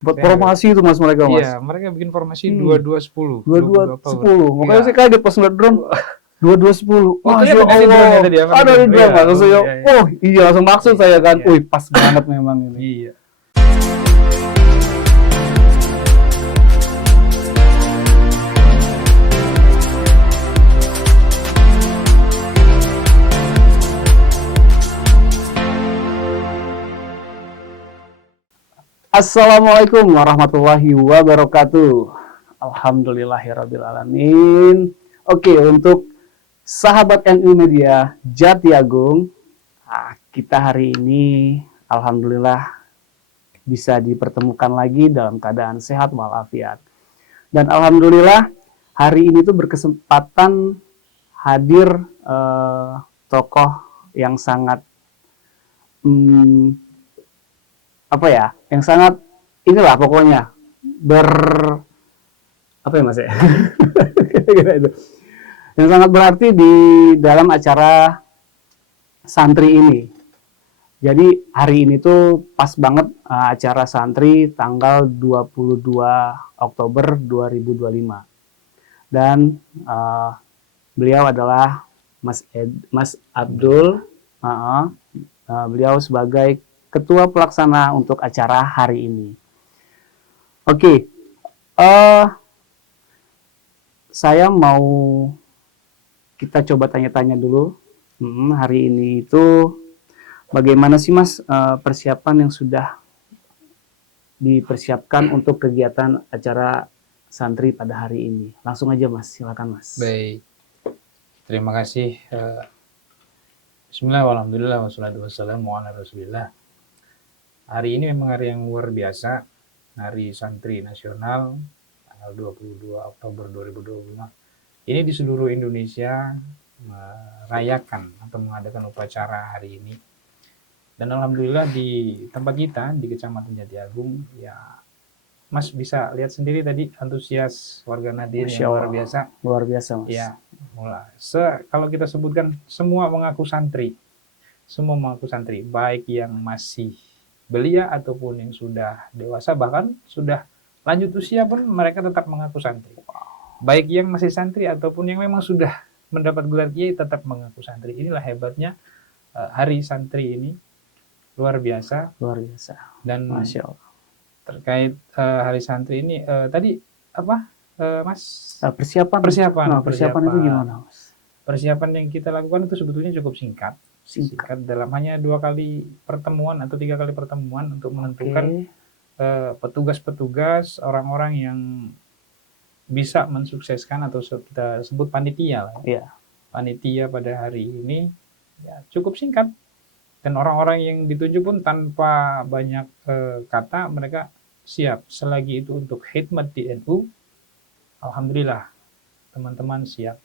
Buat formasi itu mas mereka mas. Iya, mereka bikin formasi 22-10. 22-10. Makanya saya kaget pas ngeliat drone. 22-10. Waktunya Masya ada di drone Allah. tadi apa? Ada di drone mas. Maksudnya, Iya. oh iya langsung maksud saya kan. Wih pas banget memang ini. Iya. Assalamualaikum warahmatullahi wabarakatuh. Alhamdulillahirrabbilalamin. Oke, untuk sahabat NU Media Jati Agung, kita hari ini alhamdulillah bisa dipertemukan lagi dalam keadaan sehat walafiat. Dan alhamdulillah hari ini tuh berkesempatan hadir tokoh yang sangat yang sangat inilah pokoknya apa ya mas ya yang sangat berarti di dalam acara santri ini. Jadi hari ini tuh pas banget acara santri tanggal 22 Oktober 2025 dan beliau adalah Mas Abdul. Beliau sebagai Ketua Pelaksana untuk acara hari ini. Oke, saya mau kita coba tanya-tanya dulu. Hari ini itu bagaimana sih Mas persiapan yang sudah dipersiapkan untuk kegiatan acara santri pada hari ini? Langsung aja Mas, silakan Mas. Baik, terima kasih. Bismillahirrahmanirrahim. Wassalatu wassalamu ala rasulillah. Hari ini memang hari yang luar biasa, Hari Santri Nasional, tanggal 22 Oktober 2025. Ini di seluruh Indonesia merayakan atau mengadakan upacara hari ini. Dan alhamdulillah di tempat kita, di Kecamatan Jati Agung, ya Mas bisa lihat sendiri tadi antusias warga Nahdien yang luar biasa. Luar biasa Mas. Ya, kalau kita sebutkan semua mengaku santri. Semua mengaku santri, baik yang masih belia ataupun yang sudah dewasa, bahkan sudah lanjut usia pun mereka tetap mengaku santri. Baik yang masih santri ataupun yang memang sudah mendapat gelar kiai tetap mengaku santri. Inilah hebatnya hari santri ini, luar biasa. Luar biasa. Dan Masya Allah. Terkait hari santri ini tadi apa Mas? Persiapan itu gimana Mas? Persiapan yang kita lakukan itu sebetulnya cukup singkat dalam hanya 2 kali pertemuan atau 3 kali pertemuan untuk menentukan petugas-petugas, orang-orang yang bisa mensukseskan atau kita sebut panitia lah. Ya. Panitia pada hari ini ya cukup singkat dan orang-orang yang ditunjuk pun tanpa banyak kata, mereka siap selagi itu untuk khidmat di NU. Alhamdulillah teman-teman siap.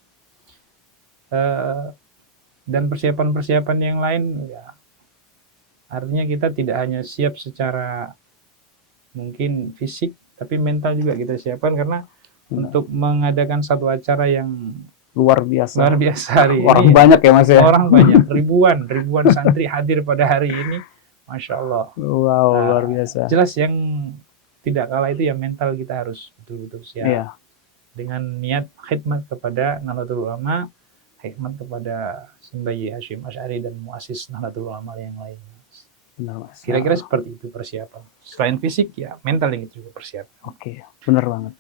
Dan persiapan-persiapan yang lain ya artinya kita tidak hanya siap secara mungkin fisik tapi mental juga kita siapkan karena untuk mengadakan satu acara yang luar biasa hari orang ini, banyak ya Mas ya, orang banyak, ribuan santri hadir pada hari ini, Masya Allah. Wow, luar biasa. Jelas yang tidak kalah itu ya mental kita harus betul-betul siap. Iya. Dengan niat khidmat kepada Nahdlatul Ulama, khidmat kepada Sembayi Hashim Asy'ari dan muassis Nahdlatul Ulama yang lain. Benar Mas. Kira-kira seperti itu persiapan. Selain fisik ya mental yang itu juga persiapan. Oke, benar banget.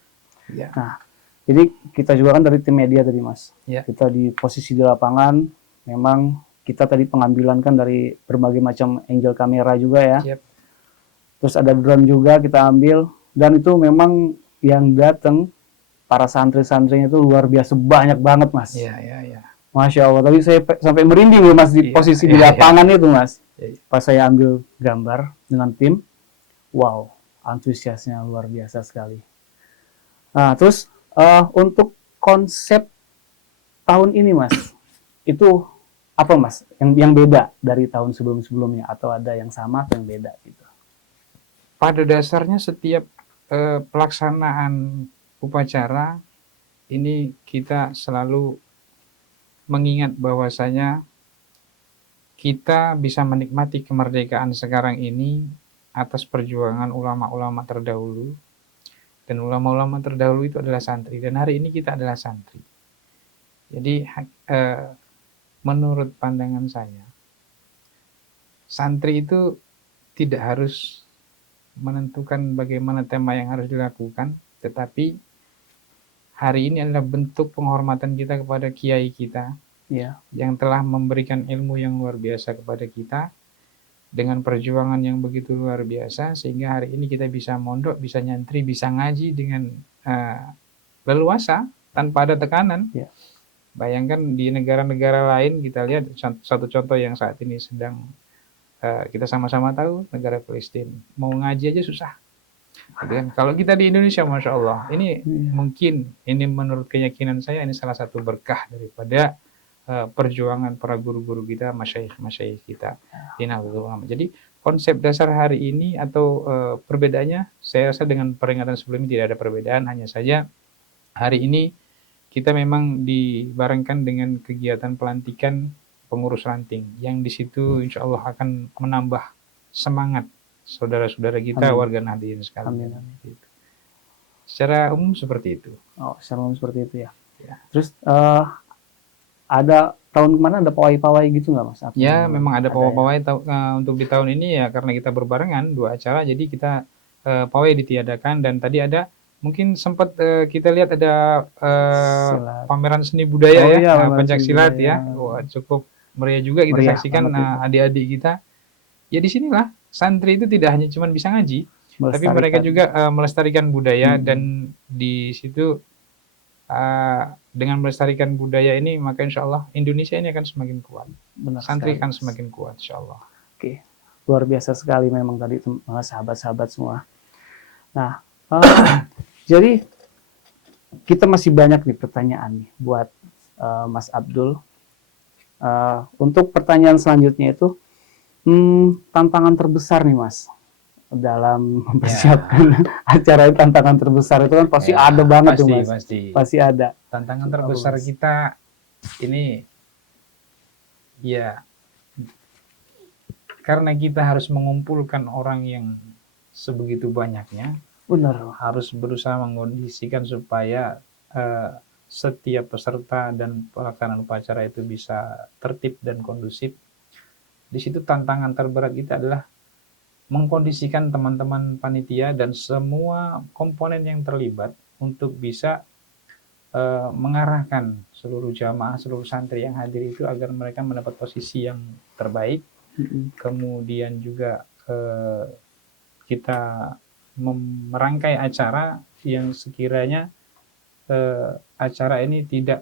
Ya. Nah, jadi kita juga kan dari tim media tadi Mas. Ya. Kita di posisi di lapangan, memang kita tadi pengambilan kan dari berbagai macam angle kamera juga ya. Yep. Terus ada drone juga kita ambil dan itu memang yang datang para santri-santrinya itu luar biasa banyak banget Mas. Iya. Masya Allah, tadi saya sampai merinding loh Mas di posisi di lapangan itu Mas. Pas saya ambil gambar dengan tim, wow, antusiasnya luar biasa sekali. Nah, terus untuk konsep tahun ini Mas, itu apa Mas yang beda dari tahun sebelum-sebelumnya atau ada yang sama atau yang beda gitu? Pada dasarnya setiap pelaksanaan upacara ini kita selalu mengingat bahwasanya kita bisa menikmati kemerdekaan sekarang ini atas perjuangan ulama-ulama terdahulu, dan ulama-ulama terdahulu itu adalah santri, dan hari ini kita adalah santri. Jadi menurut pandangan saya, santri itu tidak harus menentukan bagaimana tema yang harus dilakukan, tetapi hari ini adalah bentuk penghormatan kita kepada kiai kita yang telah memberikan ilmu yang luar biasa kepada kita dengan perjuangan yang begitu luar biasa, sehingga hari ini kita bisa mondok, bisa nyantri, bisa ngaji dengan leluasa tanpa ada tekanan. Bayangkan di negara-negara lain, kita lihat satu contoh yang saat ini sedang kita sama-sama tahu, negara Palestina. Mau ngaji aja susah. Dan kalau kita di Indonesia, Masya Allah, ini mungkin, ini menurut keyakinan saya, ini salah satu berkah daripada perjuangan para guru-guru kita, masyayikh kita di Nahdlatul Ulama. Jadi konsep dasar hari ini atau perbedaannya, saya rasa dengan peringatan sebelumnya tidak ada perbedaan, hanya saja hari ini kita memang dibarengkan dengan kegiatan pelantikan pengurus ranting, yang di situ insya Allah akan menambah semangat saudara-saudara kita, warga Nahdliyin sekalian. Secara umum seperti itu. Secara umum seperti itu ya. Terus ada tahun kemana ada pawai-pawai gitu nggak Mas? Ya, memang ada pawai-pawai untuk di tahun ini ya, karena kita berbarengan 2 acara, jadi kita pawai ditiadakan. Dan tadi ada mungkin sempat kita lihat ada pameran seni budaya pencaksilat ya. Wah, cukup meriah juga kita saksikan adik-adik kita. Ya di sinilah santri itu tidak hanya cuma bisa ngaji, tapi mereka juga melestarikan budaya, dan di situ dengan melestarikan budaya ini, maka insya Allah Indonesia ini akan semakin kuat. Santri akan semakin kuat insya Allah. Oke, luar biasa sekali memang tadi sahabat-sahabat semua. Nah, jadi kita masih banyak nih pertanyaan nih buat Mas Abdul. Untuk pertanyaan selanjutnya itu, tantangan terbesar nih Mas dalam mempersiapkan acara ini, tantangan terbesar itu kan pasti ada banget tuh Mas. Pasti ada. Tantangan terbesar kita ini ya, karena kita harus mengumpulkan orang yang sebegitu banyaknya. Benar. Harus berusaha mengkondisikan supaya setiap peserta dan pelaksanaan upacara itu bisa tertib dan kondusif. Di situ tantangan terberat kita adalah mengkondisikan teman-teman panitia dan semua komponen yang terlibat untuk bisa mengarahkan seluruh jamaah, seluruh santri yang hadir itu agar mereka mendapat posisi yang terbaik. Kemudian juga kita merangkai acara yang sekiranya acara ini tidak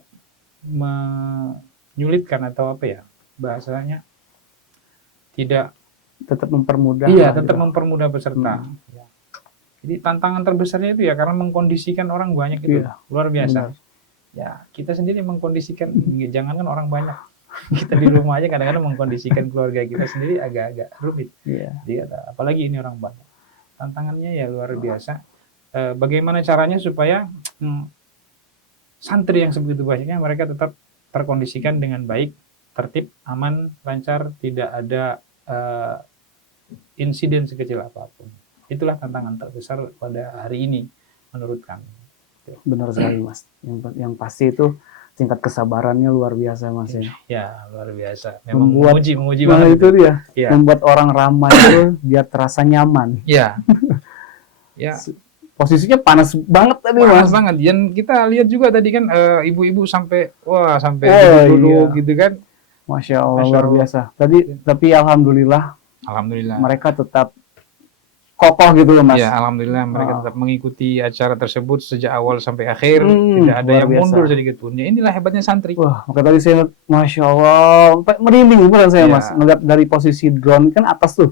menyulitkan atau apa ya bahasanya, tidak, tetap mempermudah. Iya, tetap mempermudah peserta. Jadi tantangan terbesarnya itu ya karena mengkondisikan orang banyak itu luar biasa. Ya, kita sendiri mengkondisikan, jangankan orang banyak, kita di rumah aja kadang-kadang mengkondisikan keluarga kita sendiri agak-agak rumit. Jadi, apalagi ini orang banyak. Tantangannya ya luar biasa. Bagaimana caranya supaya santri yang sebegitu banyaknya mereka tetap terkondisikan dengan baik, tertib, aman, lancar, tidak ada insiden sekecil apapun. Itulah tantangan terbesar pada hari ini menurut kami. Benar sekali Mas. Yang pasti itu tingkat kesabarannya luar biasa Mas ya. Ya, luar biasa. Memang menguji banget itu dia. Membuat orang ramai itu biar terasa nyaman. Ya. Posisinya panas banget tadi Mas. Panas banget. Dan kita lihat juga tadi kan ibu-ibu sampai duduk gitu kan. Masya Allah, luar biasa. Tapi alhamdulillah mereka tetap kokoh gitu loh Mas. Ya, alhamdulillah mereka tetap mengikuti acara tersebut sejak awal sampai akhir, tidak ada yang mundur sedikit pun. Ya, inilah hebatnya santri. Wah, maka tadi saya Masya Allah, merinding beneran saya Mas, ngeliat dari posisi drone kan atas tuh.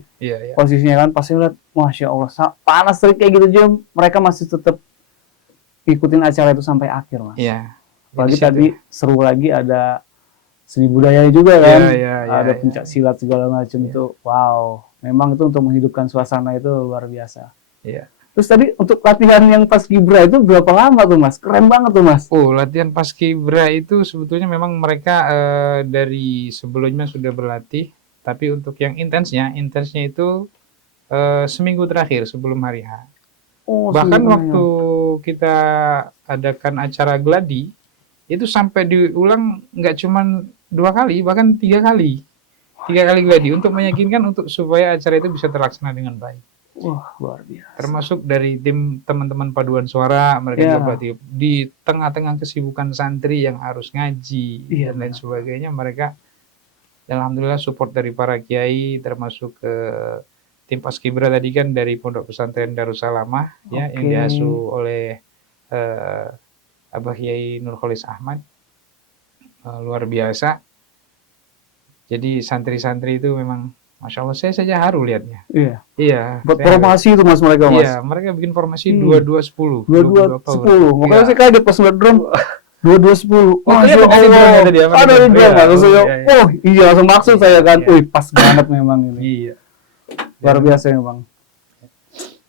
Posisinya kan pasti ngeliat, Masya Allah, panas terik kayak gitu aja, mereka masih tetap ikutin acara itu sampai akhir Mas. Iya. Apalagi tadi seru lagi ada seni budaya juga kan, ada pencak silat segala macam itu, wow, memang itu untuk menghidupkan suasana itu luar biasa. Terus tadi untuk latihan yang paskibra itu berapa lama tuh Mas? Keren banget tuh Mas. Latihan paskibra itu sebetulnya memang mereka dari sebelumnya sudah berlatih, tapi untuk yang intensnya itu seminggu terakhir sebelum hari H. Oh, Bahkan seminggu waktu terakhir. kita adakan acara gladi, itu sampai diulang nggak cuma 2 kali, bahkan 3 kali. 3 kali gladi untuk meyakinkan untuk supaya acara itu bisa terlaksana dengan baik. Wah, luar biasa. Termasuk dari tim teman-teman paduan suara, mereka juga berarti di tengah-tengah kesibukan santri yang harus ngaji dan lain sebagainya, mereka alhamdulillah support dari para kiai, termasuk tim Paskibra tadi kan dari Pondok Pesantren Darussalamah ya, yang diasuh oleh Abah Kiai Nurholis Ahmad. Luar biasa. Jadi santri-santri itu memang Masya Allah, saya saja haru lihatnya. Iya. Buat formasi itu mas mereka mas. Iya, mereka bikin formasi 22-10. 22-10. Makanya saya kaget pas ngeliat drone. 22-10. Masya Allah. Ada di drone mas. Oh iya langsung maksud saya kan. Wih pas banget memang ini. Iya. Luar biasa memang.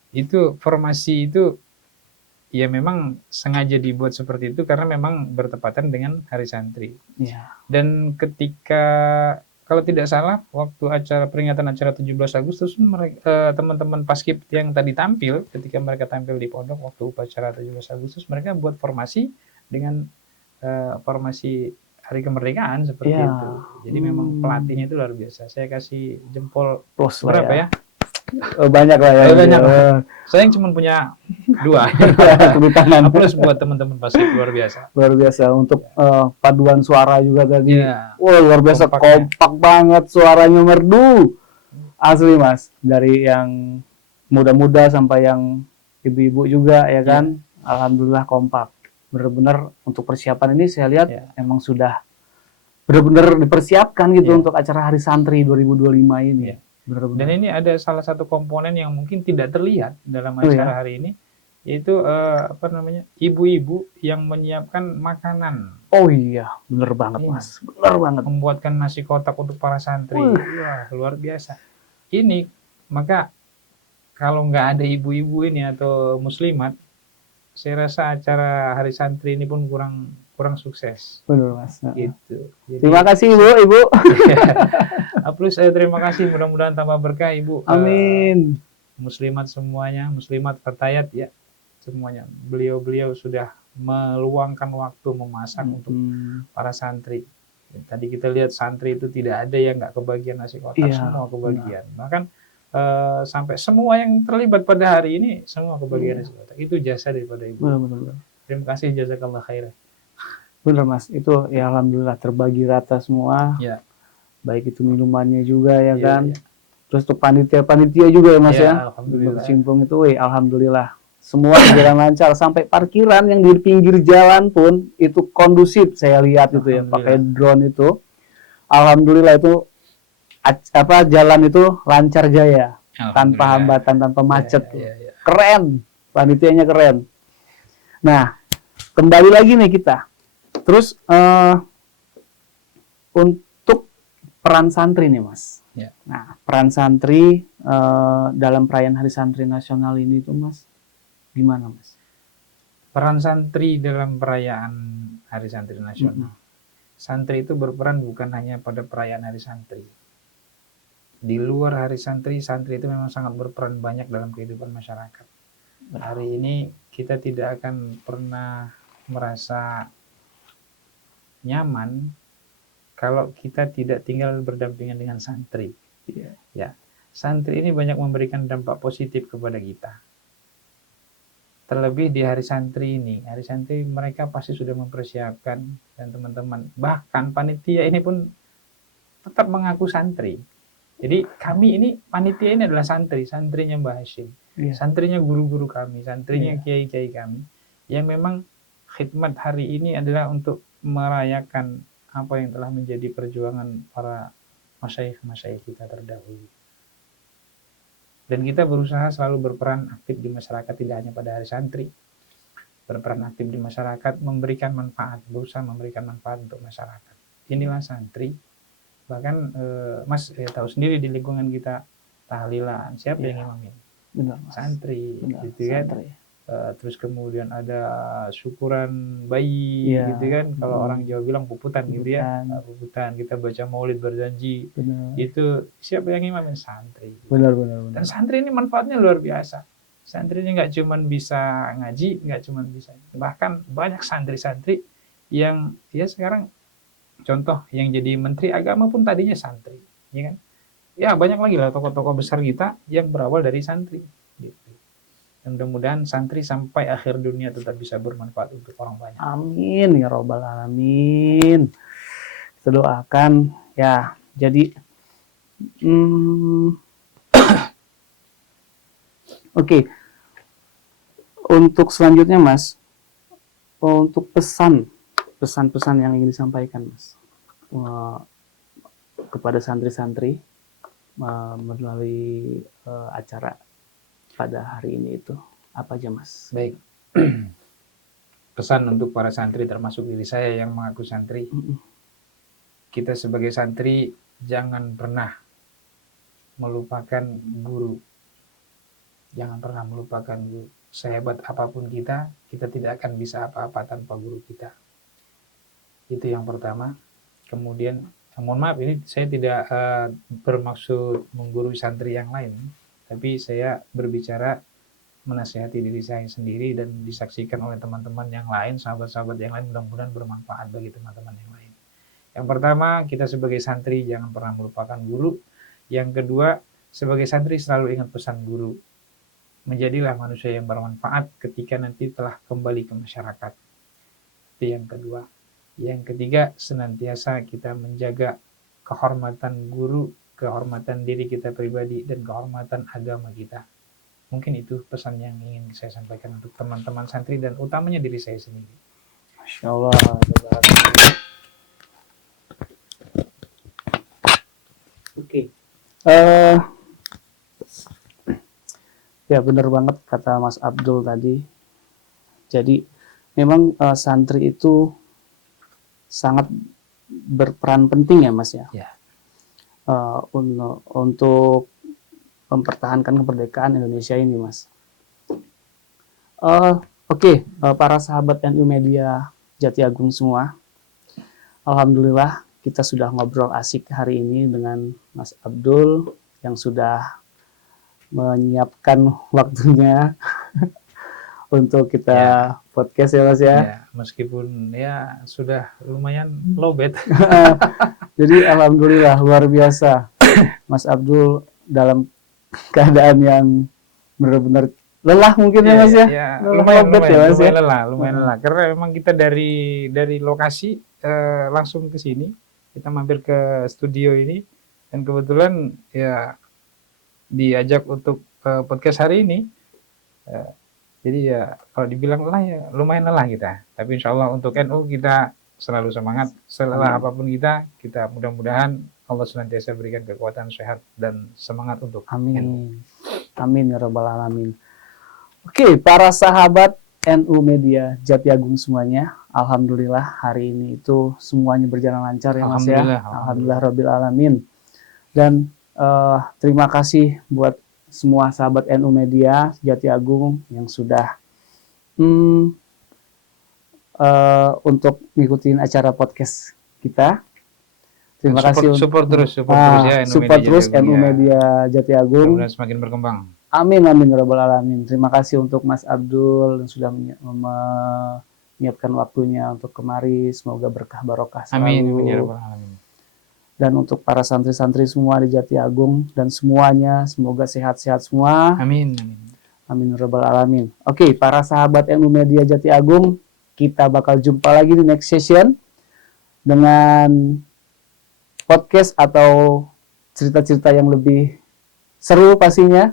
Itu formasi itu ya memang sengaja dibuat seperti itu karena memang bertepatan dengan Hari Santri. Iya. Dan ketika kalau tidak salah waktu peringatan acara 17 Agustus teman-teman Paskib yang tadi tampil ketika mereka tampil di pondok waktu upacara 17 Agustus mereka buat formasi dengan formasi hari kemerdekaan seperti itu. Jadi memang pelatihnya itu luar biasa. Saya kasih jempol plus berapa ya? Banyak lah ya. Banyak lah. Saya yang cuma punya 2. Plus buat teman-teman Paskib luar biasa. Luar biasa untuk paduan suara juga tadi. Wah luar biasa kompak banget suaranya merdu. Asli mas. Dari yang muda-muda sampai yang ibu-ibu juga ya kan. Alhamdulillah kompak. Benar-benar untuk persiapan ini saya lihat emang sudah benar-benar dipersiapkan gitu untuk acara Hari Santri 2025 ini. Benar-benar. Dan ini ada salah satu komponen yang mungkin tidak terlihat dalam acara hari ini, yaitu ibu-ibu yang menyiapkan makanan. Oh iya, benar banget mas, benar banget. Membuatkan nasi kotak untuk para santri, wah luar biasa. Ini maka kalau nggak ada ibu-ibu ini atau muslimat, saya rasa acara Hari Santri ini pun kurang sukses. Benar mas. Gitu. Jadi, terima kasih ibu. Plus terima kasih, mudah-mudahan tambah berkah ibu. Amin. Muslimat semuanya, muslimat fatayat ya semuanya. Beliau sudah meluangkan waktu memasak untuk para santri. Tadi kita lihat santri itu tidak ada yang nggak kebagian nasi kotak, semua kebagian. Bahkan sampai semua yang terlibat pada hari ini semua kebagian nasi kotak. Itu jasa daripada ibu. Benar. Terima kasih, jazakallah khairan. Benar mas, itu ya alhamdulillah terbagi rata semua. Baik itu minumannya juga ya kan. Terus untuk panitia juga ya mas ya. Alhamdulillah. Bersimpung itu, alhamdulillah. Semua berjalan lancar sampai parkiran yang di pinggir jalan pun itu kondusif saya lihat itu ya pakai drone itu. Alhamdulillah itu jalan itu lancar jaya tanpa hambatan, tanpa macet. Keren, panitianya keren. Nah, kembali lagi nih kita. Terus untuk peran santri nih mas. Nah, peran santri dalam perayaan Hari Santri Nasional ini tuh mas, gimana mas? Peran santri dalam perayaan Hari Santri Nasional. Santri itu berperan bukan hanya pada perayaan Hari Santri. Di luar Hari Santri, santri itu memang sangat berperan banyak dalam kehidupan masyarakat. Hari ini kita tidak akan pernah merasa nyaman kalau kita tidak tinggal berdampingan dengan santri. Santri ini banyak memberikan dampak positif kepada kita. Terlebih di hari santri ini, hari santri mereka pasti sudah mempersiapkan dan teman-teman, bahkan panitia ini pun tetap mengaku santri. Jadi kami ini, panitia ini adalah santri, santrinya Mbah Hashim, santrinya guru-guru kami, santrinya kiai-kiai kami, yang memang khidmat hari ini adalah untuk merayakan apa yang telah menjadi perjuangan para masyayikh kita terdahulu. Dan kita berusaha selalu berperan aktif di masyarakat, tidak hanya pada hari santri. Berperan aktif di masyarakat, memberikan manfaat, berusaha memberikan manfaat untuk masyarakat. Inilah santri. Bahkan Mas tahu sendiri di lingkungan kita tahlilan, siapa yang imamin? Benar, santri, benar, gitu kan? Santri. terus kemudian ada syukuran bayi Iya. gitu kan, kalau orang Jawa bilang puputan gitu ya, Puputan. puputan, kita baca maulid berjanji, Benar. itu siapa yang imam? Santri. Benar, benar, Dan benar. santri ini manfaatnya luar biasa. Santri ini nggak cuma bisa ngaji, nggak cuma bisa, bahkan banyak santri-santri yang ya sekarang contoh yang jadi menteri agama pun tadinya santri, ya kan? Ya banyak lagi lah tokoh-tokoh besar kita yang berawal dari santri. Gitu. Dan mudah-mudahan santri sampai akhir dunia tetap bisa bermanfaat untuk orang banyak. Amin ya robbal alamin. Kita doakan ya. Jadi oke. Untuk selanjutnya Mas, untuk pesan-pesan yang ingin disampaikan Mas kepada santri-santri melalui acara pada hari ini itu apa aja Mas? Baik. Pesan untuk para santri termasuk diri saya yang mengaku santri. Kita sebagai santri jangan pernah melupakan guru. Jangan pernah melupakan guru. Sehebat apapun kita tidak akan bisa apa-apa tanpa guru kita. Itu yang pertama. Kemudian, mohon maaf ini saya tidak bermaksud menggurui santri yang lain, tapi saya berbicara menasihati diri saya sendiri dan disaksikan oleh teman-teman yang lain, sahabat-sahabat yang lain, mudah-mudahan bermanfaat bagi teman-teman yang lain. Yang pertama, kita sebagai santri jangan pernah melupakan guru. Yang kedua, sebagai santri selalu ingat pesan guru. Menjadilah manusia yang bermanfaat ketika nanti telah kembali ke masyarakat. Itu yang kedua. Yang ketiga, senantiasa kita menjaga kehormatan guru, kehormatan diri kita pribadi, dan kehormatan agama kita. Mungkin itu pesan yang ingin saya sampaikan untuk teman-teman santri dan utamanya diri saya sendiri. Masya Allah. Oke. Ya benar banget kata Mas Abdul tadi. Jadi memang santri itu sangat berperan penting ya Mas ya. Ya. Untuk mempertahankan kemerdekaan Indonesia ini Mas. Oke, para sahabat NU Media Jati Agung semua. Alhamdulillah kita sudah ngobrol asik hari ini dengan Mas Abdul yang sudah menyiapkan waktunya untuk kita podcast ya Mas ya. Ya, meskipun ya sudah lumayan lowbat. Jadi alhamdulillah luar biasa Mas Abdul dalam keadaan yang benar-benar lelah mungkin ya Mas ya. Lumayan lelah. Karena memang kita dari lokasi langsung ke sini, kita mampir ke studio ini dan kebetulan ya diajak untuk podcast hari ini. Jadi ya kalau dibilang lelah ya lumayan lelah kita. Tapi insya Allah untuk NU kita selalu semangat. Selelah apapun kita mudah-mudahan Allah senantiasa berikan kekuatan, sehat dan semangat untuk NU. Amin ya rabbal alamin. Oke, para sahabat NU Media Jati Agung semuanya, alhamdulillah hari ini itu semuanya berjalan lancar ya Mas ya. Alhamdulillah rabbil alamin. Dan terima kasih buat semua sahabat NU Media Jati Agung yang sudah untuk ngikutin acara podcast kita. Terima kasih support terus ya NU Media Jati Agung. Semoga semakin berkembang. Amin amin rabbal alamin. Terima kasih untuk Mas Abdul yang sudah menyiapkan waktunya untuk kemari. Semoga berkah barokah selalu. Amin ya rabbal alamin. Dan untuk para santri-santri semua di Jati Agung dan semuanya semoga sehat-sehat semua. Amin. Amin rabbal alamin. Oke, para sahabat NU Media Jati Agung, kita bakal jumpa lagi di next session dengan podcast atau cerita-cerita yang lebih seru pastinya.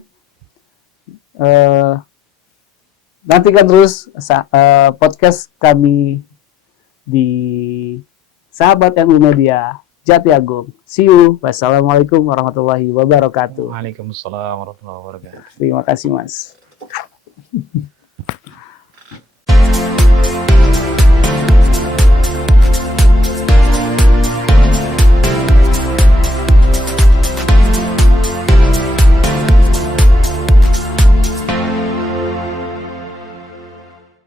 Nantikan terus podcast kami di sahabat NU Media Jati Agung. See you. Wassalamualaikum warahmatullahi wabarakatuh. Waalaikumsalam warahmatullahi wabarakatuh. Terima kasih Mas.